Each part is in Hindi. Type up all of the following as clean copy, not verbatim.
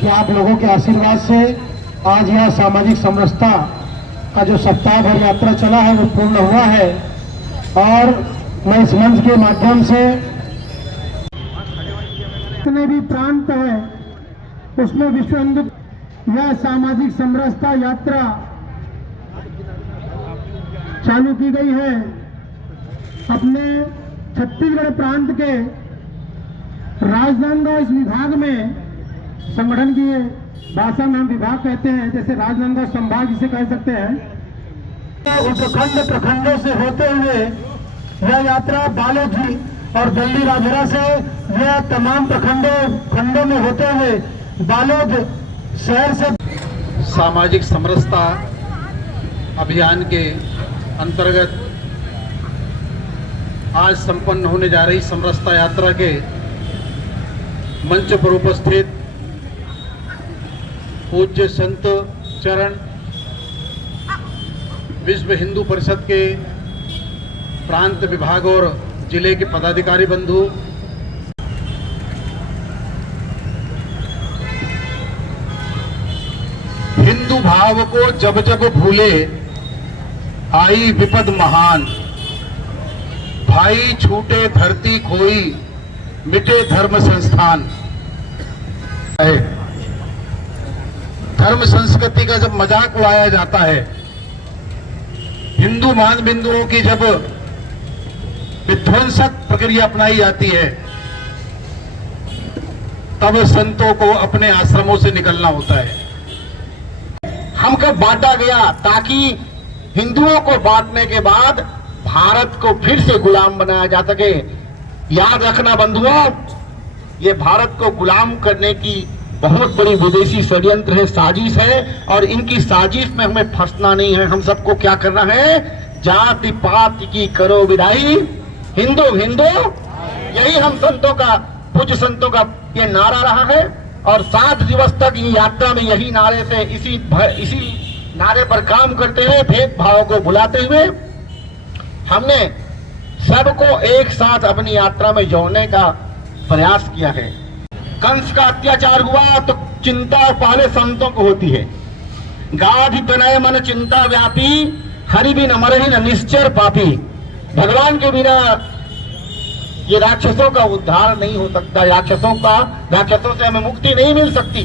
कि आप लोगों के आशीर्वाद से आज यह सामाजिक समरसता का जो सप्ताह भर यात्रा चला है वो पूर्ण हुआ है। और मैं इस मंच के माध्यम से जितने भी प्रांत है उसमें विश्व हिंदू यह सामाजिक समरसता यात्रा चालू की गई है। अपने छत्तीसगढ़ प्रांत के राजनांदगांव इस विभाग में संगठन की भाषा में हम विभाग कहते हैं, जैसे राजनांदगांव संभाग जिसे कह सकते हैं। उपखंड प्रखंडों से होते हुए यह यात्रा बालोद और दल्ली राजहरा से यह तमाम खंडों में होते हुए बालोद शहर से सामाजिक समरसता अभियान के अंतर्गत आज संपन्न होने जा रही समरसता यात्रा के मंच पर उपस्थित पूज्य संत चरण विश्व हिंदू परिषद के प्रांत विभाग और जिले के पदाधिकारी बंधु, हिंदू भाव को जब जब भूले आई विपद महान, भाई छूटे धरती खोई मिटे धर्म संस्थान। धर्म संस्कृति का जब मजाक उड़ाया जाता है, हिंदू मान बिंदुओं की जब विध्वंसक प्रक्रिया अपनाई जाती है, तब संतों को अपने आश्रमों से निकलना होता है। हमको बांटा गया ताकि हिंदुओं को बांटने के बाद भारत को फिर से गुलाम बनाया जा सके। याद रखना बंधुओं, ये भारत को गुलाम करने की बहुत बड़ी विदेशी षड्यंत्र है, साजिश है, और इनकी साजिश में हमें फंसना नहीं है। हम सबको क्या करना है? जाति पात की करो विदाई, हिंदू हिंदू, यही हम संतों का, पूज्य संतों का ये नारा रहा है। और 7 दिवस तक ये यात्रा में यही नारे से, इसी नारे पर काम करते हुए, भेदभाव को भुलाते हुए हमने सबको एक साथ अपनी यात्रा में जोड़ने का प्रयास किया है। कंस का अत्याचार हुआ तो चिंता पहले संतों को होती है। गाधि तनय मन चिंता व्यापी, हरि बिन मरहि न निश्चर पापी। भगवान के बिना ये राक्षसों का उद्धार नहीं हो सकता। राक्षसों से हमें मुक्ति नहीं मिल सकती।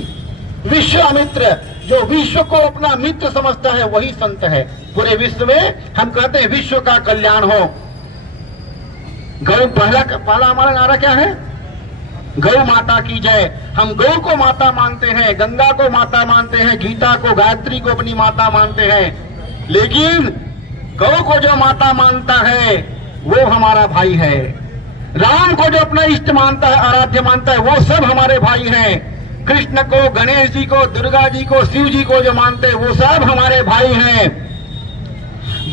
विश्वामित्र जो विश्व को अपना मित्र समझता है वही संत है। पूरे विश्व में हम कहते हैं विश्व का कल्याण हो। गौ पहला हमारा नारा क्या है? गौ माता की जय। हम गौ को माता मानते हैं, गंगा को माता मानते हैं, गीता को, गायत्री को अपनी माता मानते हैं। लेकिन गौ को जो माता मानता है वो हमारा भाई है। राम को जो अपना इष्ट मानता है, आराध्य मानता है, वो सब हमारे भाई हैं। कृष्ण को, गणेश जी को, दुर्गा जी को, शिव जी को जो मानते हैं वो सब हमारे भाई हैं।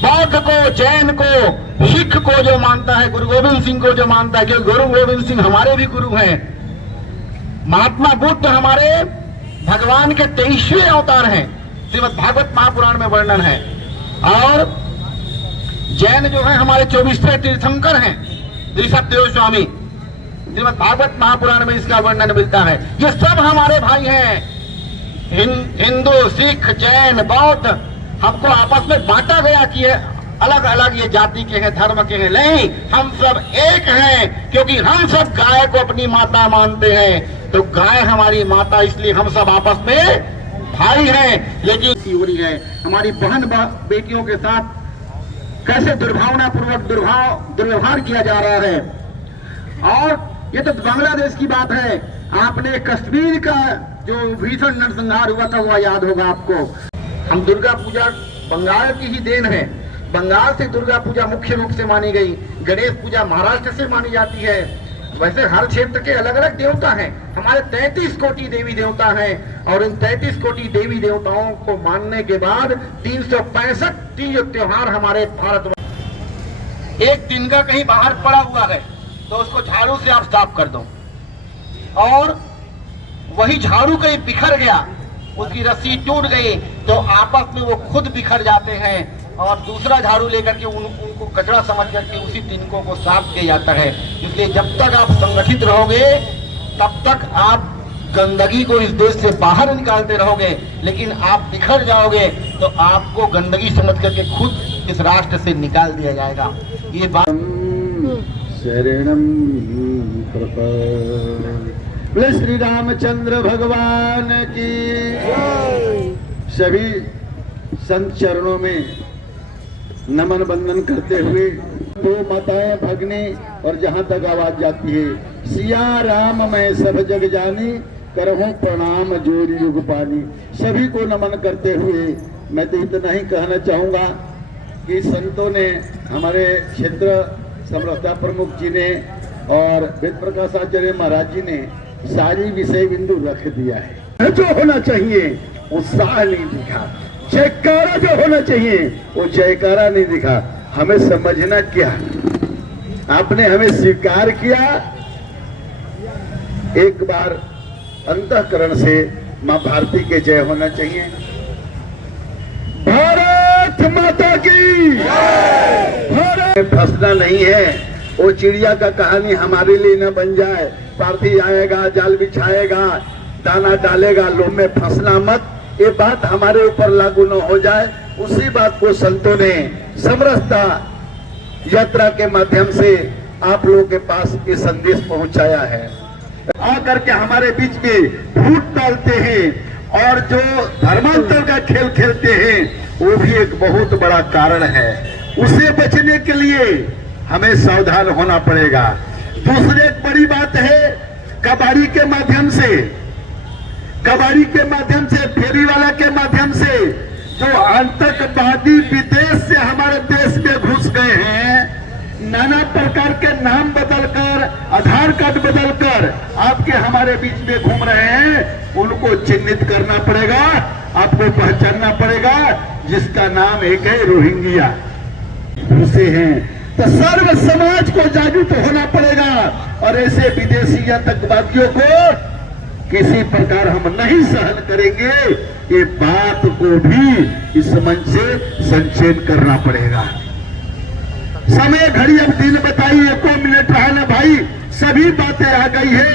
बौद्ध को, जैन को, सिख को जो मानता है, गुरु गोविंद सिंह को जो मानता है, क्योंकि गुरु गोविंद सिंह हमारे भी गुरु हैं। महात्मा बुद्ध हमारे भगवान के 23वें अवतार हैं, श्रीमद् भागवत महापुराण में वर्णन है। और जैन जो है हमारे 24वें तीर्थंकर हैं, ऋषभदेव स्वामी, श्रीमद् भागवत महापुराण में इसका वर्णन मिलता है। ये सब हमारे भाई हैं। हिंदू, सिख, जैन, बौद्ध, हमको आपस में बांटा गया कि अलग अलग ये जाति के हैं, धर्म के हैं। नहीं, हम सब एक हैं, क्योंकि हम सब गाय को अपनी माता मानते हैं। तो गाय हमारी माता, इसलिए हम सब आपस में भाई हैं। लेकिन हो रही है हमारी बहन बेटियों के साथ कैसे दुर्भावनापूर्वक दुर्व्यवहार किया जा रहा है। और ये तो बांग्लादेश की बात है। आपने कश्मीर का जो भीषण नरसंहार हुआ था वह याद होगा आपको। हम दुर्गा पूजा बंगाल की ही देन है। बंगाल से दुर्गा पूजा मुख्य रूप से मानी गई। गणेश पूजा महाराष्ट्र से मानी जाती है। वैसे हर क्षेत्र के अलग अलग देवता हैं। हमारे 33 कोटि देवी देवता हैं, और इन 33 कोटि देवी देवताओं को मानने के बाद 365 तीज त्योहार हमारे भारत में। एक दिन का कहीं बाहर पड़ा हुआ है तो उसको झाड़ू से आप साफ कर दो, और वही झाड़ू कहीं बिखर गया, उसकी रस्सी टूट गई, तो आपस में वो खुद बिखर जाते हैं और दूसरा झाड़ू लेकर के उनको कचरा समझ करके उसी तिनकों को साफ किया जाता है। इसलिए जब तक आप संगठित रहोगे तब तक आप गंदगी को इस देश से बाहर निकालते रहोगे, लेकिन आप बिखर जाओगे तो आपको गंदगी समझ करके खुद इस राष्ट्र से निकाल दिया जाएगा। ये बात शरणम बोले श्री रामचंद्र भगवान की। सभी संत चरणों में नमन बंदन करते हुए दो माताएं भगने और जहां तक आवाज जाती है, सिया राम मैं सब जग जानी, करहूं प्रणाम जोरी युग पानी। सभी को नमन करते हुए मैं तो इतना ही कहना चाहूंगा कि संतों ने, हमारे क्षेत्र समरसता प्रमुख जी ने और वेद प्रकाश आचार्य महाराज जी ने सारी विषय बिंदु रख दिया है। जो होना चाहिए उत्साह नहीं दिखा, जयकारा जो होना चाहिए वो जयकारा नहीं दिखा। हमें समझना क्या, आपने हमें स्वीकार किया, एक बार अंतःकरण से मां भारती के जय होना चाहिए। भारत माता की भारत। फंसना नहीं है, वो चिड़िया का कहानी हमारे लिए न बन जाए। पार्थी आएगा, जाल बिछाएगा, दाना डालेगा, लोम में फंसना मत, ये बात हमारे ऊपर लागू न हो जाए। उसी बात को संतों ने समरसता यात्रा के माध्यम से आप लोगों के पास ये संदेश पहुंचाया है। आकर के हमारे बीच में फूट डालते हैं और जो धर्मांतर का खेल खेलते हैं, वो भी एक बहुत बड़ा कारण है। उसे बचने के लिए हमें सावधान होना पड़ेगा। दूसरी एक बड़ी बात है, कबाड़ी के माध्यम से, फेरी वाला के माध्यम से जो आतंकवादी विदेश से हमारे देश में घुस गए हैं, नाना प्रकार के नाम बदलकर, आधार कार्ड बदलकर आपके हमारे बीच में घूम रहे हैं, उनको चिन्हित करना पड़ेगा, आपको पहचानना पड़ेगा, जिसका नाम एक है रोहिंग्या घुसे हैं। तो सर्व समाज को जागरूक होना पड़ेगा और ऐसे विदेशी आतंकवादियों को किसी प्रकार हम नहीं सहन करेंगे। ये बात को भी इस मंच से संचेत करना पड़ेगा। समय घड़ी अब दिन बताइए, 1 मिनट रहा ना भाई, सभी बातें आ गई है,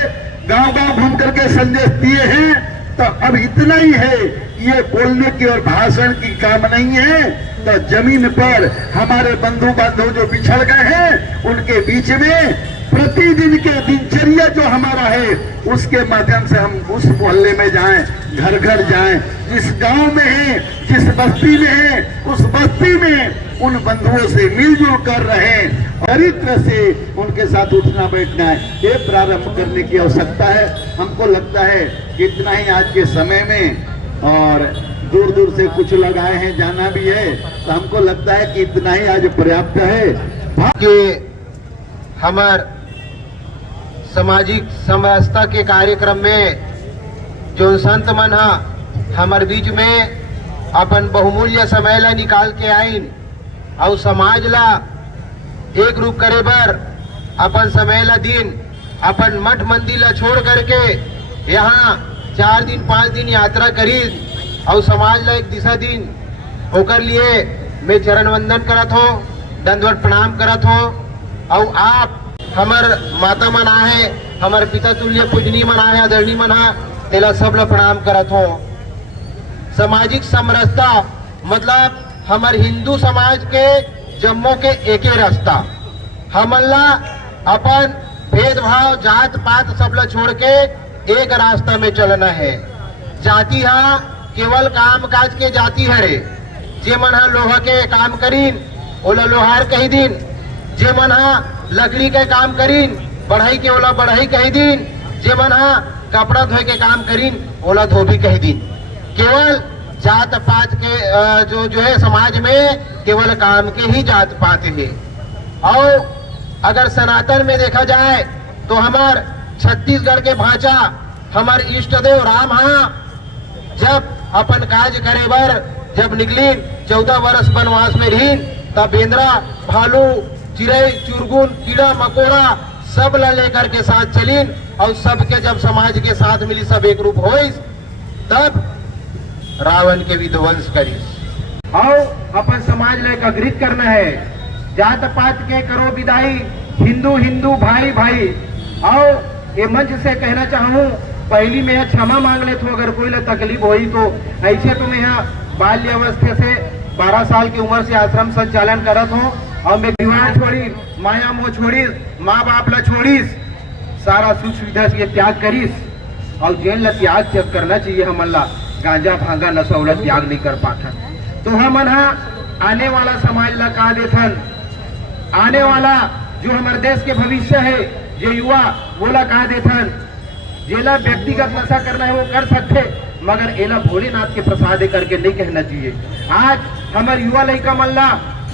गांव गांव घूम करके संदेश दिए हैं। तो अब इतना ही है, ये बोलने की और भाषण की काम नहीं है। तो जमीन पर हमारे बंधु बांधव जो बिछड़ गए हैं, उनके बीच में प्रतिदिन के दिनचर्या जो हमारा है, उसके माध्यम से हम उस मोहल्ले में जाएं, घर घर जाएं, जिस गांव में है, जिस बस्ती में है, उस बस्ती में उन बंधुओं से मिलजुल कर रहें, चरित्र से उनके साथ उठना बैठना है, ये प्रारंभ करने की आवश्यकता है। हमको लगता है कि इतना ही आज के समय में, और दूर दूर से कुछ लोग आए हैं, जाना भी है, तो हमको लगता है कि इतना ही आज पर्याप्त है। कि हमार सामाजिक समरसता के कार्यक्रम में जो संत मन हमार बीच में अपन बहुमूल्य समय ला निकाल के आइन और समाज ला एक रूप करे बर अपन समय ला दिन, अपन मठ मंदिर ला छोड़ करके यहाँ 4 दिन 5 दिन यात्रा करी और समाज ला एक दिशा दिन, होकर लिए मैं चरण वंदन करत हो, दंडवत प्रणाम करत हो। और आप हमार माता मन आहे, हमार पिता तुल्य पूजनी मन आहे, आदरणीय मन हा, तेला सब ला प्रणाम करत हो। सामाजिक समरसता मतलब हमार हिंदू समाज के जम्मो के एके रास्ता, हमन ला अपन भेदभाव जात पात सब ला छोड़ के एक रास्ता में चलना है। जाति हा केवल काम काज के जाति हरे, जे मन हा लोहा के काम करीन ओला लोहार कही दिन, जे मन हा लकड़ी के काम करीन बढ़ाई के ओला बढ़ाई कही दिन, जे मन हा कपड़ा धोए के काम करीन ओला धोबी कही दिन। केवल जात पात के जो है समाज में केवल काम के ही जात पात है। और अगर सनातन में देखा जाए तो हमार छत्तीसगढ़ के भाषा हमार इष्ट देव राम जब अपन काज करे बर जब निकलीन 14 वर्ष वनवास में रहीन, तब बेंद्रा भालू चिड़ै चुरगुन कीड़ा मकोड़ा सब ला लेकर के साथ चलीन और सबके जब समाज के साथ मिली सब एक रूप होइस, तब रावण के विध्वंस करीस। और अपन समाज ला एकत्रित करना है, जात पात के करो विदाई, हिंदू हिंदू भाई भाई। और ये मंच से कहना चाहूँ पहली में क्षमा मांग ले तो अगर कोई तकलीफ हुई तो। ऐसे तो मैं यहाँ बाल्य अवस्था से 12 साल की उम्र से आश्रम संचालन करत हूँ और मैं विवाह छोड़ी, माया मोह छोड़ीस, माँ बाप ला छोड़ीस, सारा सुख सुविधा से त्याग करीस और जेल ला त्याग करना चाहिए। हमन ला गांजा भांगा नशा वाला त्याग नहीं कर पाता तो हमन आने वाला समाज ला का देथन, आने वाला जो हमारे देश के भविष्य है जो युवा वो ला का देथन। जेला व्यक्तिगत नशा करना है वो कर सकते मगर एला भोलेनाथ के प्रसाद करके नहीं कहना चाहिए। आज हमारे युवा लड़का मन ला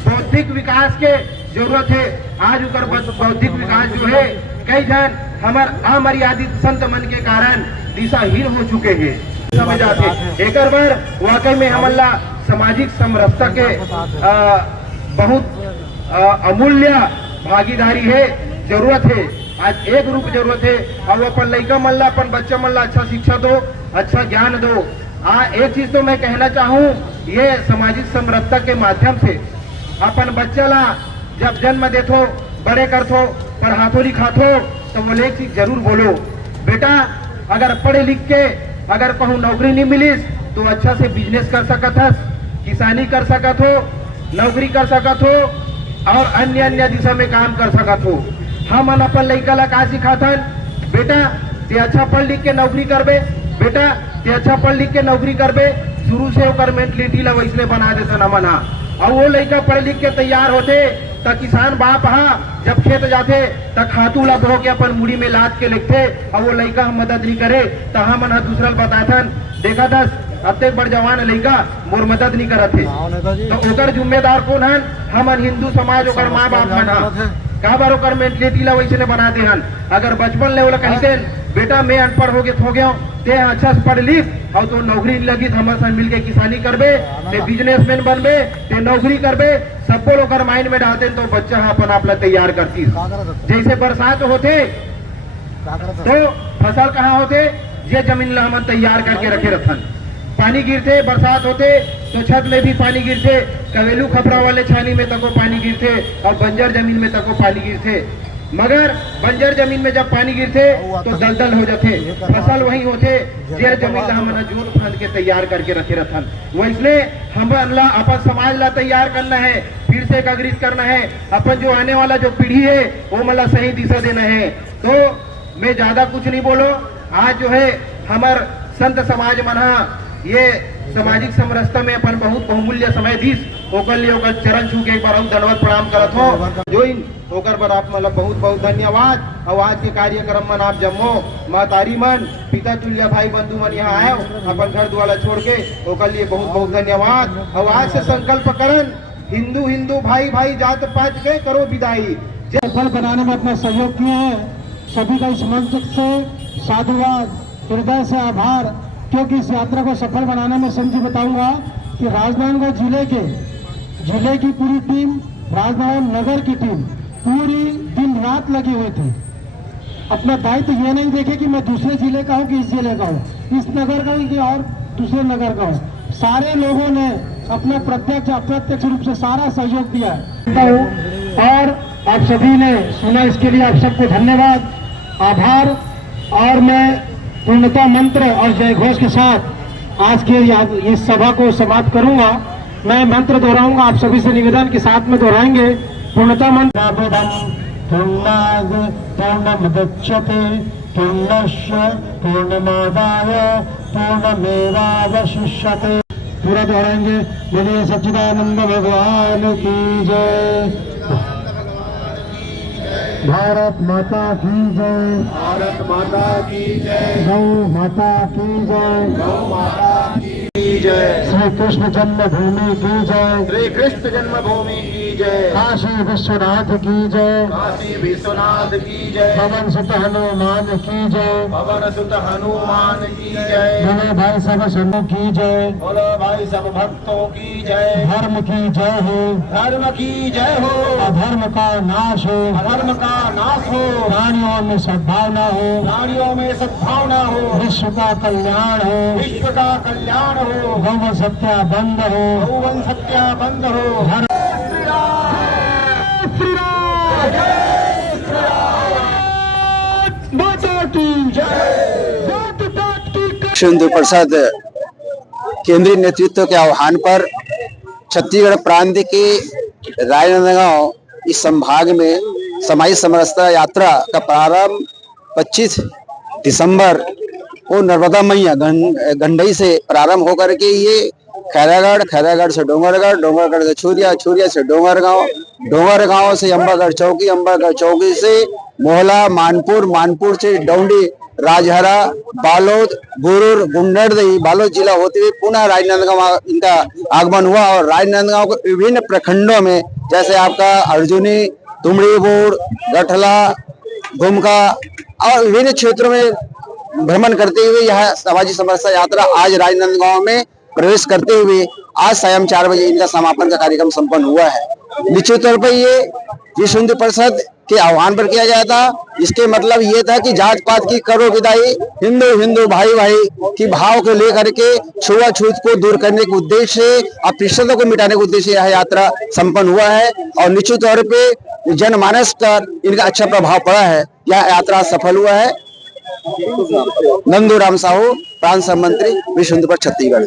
बौद्धिक विकास के जरूरत है। आज उकर बौद्धिक विकास जो है कई जन हमार अमर्यादित संत मन के कारण दिशाहीन हो चुके हैं समझ आते। एक बार वाकई में हमला सामाजिक समरसता के बहुत अमूल्य भागीदारी है, जरूरत है। आज एक रूप जरूरत है और वो अपन लड़का मन ला अपन बच्चा मन ला अच्छा शिक्षा दो, अच्छा ज्ञान दो। एक चीज तो मैं कहना चाहूँ, ये सामाजिक समरसता के माध्यम से अपन बच्चा ला जब जन्म देथो बड़े करथो पढ़ाथो लिखाथो तो बोले एक चीज जरूर बोलो, बेटा अगर पढ़े लिख के अगर कहूँ नौकरी नहीं मिलिस तो अच्छा से बिजनेस कर सकत हस, किसानी कर सकत हो, नौकरी कर सकत हो और अन्य अन्य दिशा में काम कर सकत हो। हम अपन लड़का ला का सिखाथन, बेटा ते अच्छा पढ़ लिख के नौकरी करबे, बेटा ते अच्छा पढ़ लिख के नौकरी करबे। शुरू से ओकर मेंटलिटी ला वैसने बना देसन हमन और वो लड़का पढ़ लिख के तैयार होते त किसान बाप जब खेत जाते त खातू ला बो के अपन मुड़ी में लाद के लिखते और वो लड़का हम मदद नहीं करे तो हमन दूसरा बताथन देखा दस अत्ते बड़ जवान लड़का मोर मदद नहीं करत है तो ओकर जिम्मेदार कौन हन? हमन हिंदू समाज ओकर माँ बाप मन का बार ओकर मेंटलिटी ला वैसे बना दे हन। अगर बचपन ले ओला कहते बेटा मैं अनपढ़ हो गया ते अच्छा से पढ़ लिख और तो नौकरी लगी हमारे साथ मिलके किसानी करबे, ते बिजनेसमैन बनबे, ते नौकरी करबे, सबको लोग माइंड में डालते तो बच्चा अपन आपला तैयार करती। जैसे बरसात होते तो फसल कहाँ होते, ये जमीन ला हम तैयार करके रखे रखन। पानी गिरते बरसात होते तो छत में भी पानी गिरते, कवेलू खपरा वाले छानी में तको पानी गिरते और बंजर जमीन में तको पानी गिरते। मगर बंजर जमीन में जब पानी गिरते तो दलदल हो जाते, फसल वही होते जे जमीन ला हमन जोत फांद के तैयार करके रखे रहथन। वैसने हमन ला अपन समाज ला तैयार करना है, फिर से जागृत करना है। अपन जो आने वाला जो पीढ़ी है वो मतलब सही दिशा देना है। तो मैं ज्यादा कुछ नहीं बोलो, आज जो है हमार संत समाज मन ये सामाजिक समरसता में अपन बहुत बहुमूल्य समय दीस ओकर लिए ओकर चरण छू के एक बार दंडवत प्रणाम करत हो जोइन ओकर पर आप मतलब बहुत बहुत धन्यवाद। और आज के कार्यक्रम मन आप जम्मो महतारी मन पिता तुल्य भाई बंधु मन यहाँ आए अपन घर द्वारा छोड़ के ओकर लिए बहुत बहुत धन्यवाद। और आज से संकल्प करन हिंदू हिंदू भाई भाई जात पात के करो विदाई। सफल बनाने में अपना सहयोग किया है सभी का इस मंच से साधुवाद, हृदय से आभार। क्योंकि इस यात्रा को सफल बनाने में समझी बताऊंगा कि राजनांदगांव जिले की पूरी टीम, राजनांदगांव नगर की टीम पूरी दिन रात लगी हुई थी। अपना दायित्व ये नहीं देखे कि मैं दूसरे जिले का हूँ कि इस जिले का हूँ, इस नगर का हूँ कि और दूसरे नगर का हूँ। सारे लोगों ने अपना प्रत्यक्ष अप्रत्यक्ष रूप से सारा सहयोग दिया और आप सभी ने सुना, इसके लिए आप सबको धन्यवाद, आभार। और मैं पूर्णता मंत्र और जय घोष के साथ आज के इस सभा को समाप्त करूंगा। मैं मंत्र दोहराऊंगा, आप सभी से निवेदन के साथ में दोहराएंगे। पूर्णता मंत्र पूर्णाद पूर्णमुदच्यते पूर्णस्य पूर्णमादाय पूर्णमेवावशिष्यते। पूरा दोहराएंगे। बोलिए सच्चिदानंद भगवान की जय। भारत माता की जय। भारत माता की जय। गौ माता की जय। गौ माता की जय। श्री कृष्ण जन्मभूमि की जय। श्री कृष्ण जन्मभूमि की जय। काशी विश्वनाथ की जय। काशी विश्वनाथ की जय। पवन सुत हनुमान की जय। पवन सुत हनुमान की जय। बोले भाई सब समूह की जय। बोलो भाई सब भक्तों की जय। धर्म की जय हो। धर्म की जय हो। अधर्म का नाश हो। अधर्म का नाश हो। प्राणियों में सद्भावना हो। प्राणियों में सद्भावना हो। विश्व का कल्याण हो। विश्व का कल्याण हो। गौ सत्या बंद हो। गौवन सत्या बंद हो। धर्म माता की जय। विश्व हिंदू परिषद केंद्रीय नेतृत्व के आह्वान पर छत्तीसगढ़ प्रांत के राजनांदगांव इस संभाग में समाज समरसता यात्रा का प्रारंभ 25 दिसंबर को नर्मदा मैया गंडई से प्रारंभ होकर के ये खैरागढ़ से डोंगरगढ़ से छुरिया से डोंगरगांव से अंबागढ़ चौकी से मोहला, मानपुर से डौंडी, राजहरा, बालोद, गुरूर, गुंडरदेही, बालोद जिला होते हुए पुनः राजनांदगांव इनका आगमन हुआ। और राजनांदगांव के विभिन्न प्रखंडों में जैसे आपका अर्जुनी, तुमड़ीबोड़, गठला, घुमका और विभिन्न क्षेत्रों में भ्रमण करते हुए यह सामाजिक समरसता यात्रा आज राजनांदगांव में प्रवेश करते हुए आज सायं 4 बजे इनका समापन का कार्यक्रम संपन्न हुआ है। निश्चित तौर पर ये विश्व हिंदू परिषद के आह्वान पर किया गया था। इसके मतलब ये था कि जात पात की करो विदाई, हिंदू भाई की भाव को लेकर के छुआछूत को दूर करने के उद्देश्य से, अपृष्टता को मिटाने के उद्देश्य से यह यात्रा संपन्न हुआ है और निश्चित तौर पे जनमानस पर इनका अच्छा प्रभाव पड़ा है। यह यात्रा सफल हुआ है। नंदूराम साहू, प्रांत सह मंत्री, विश्व हिंदू परिषद छत्तीसगढ़।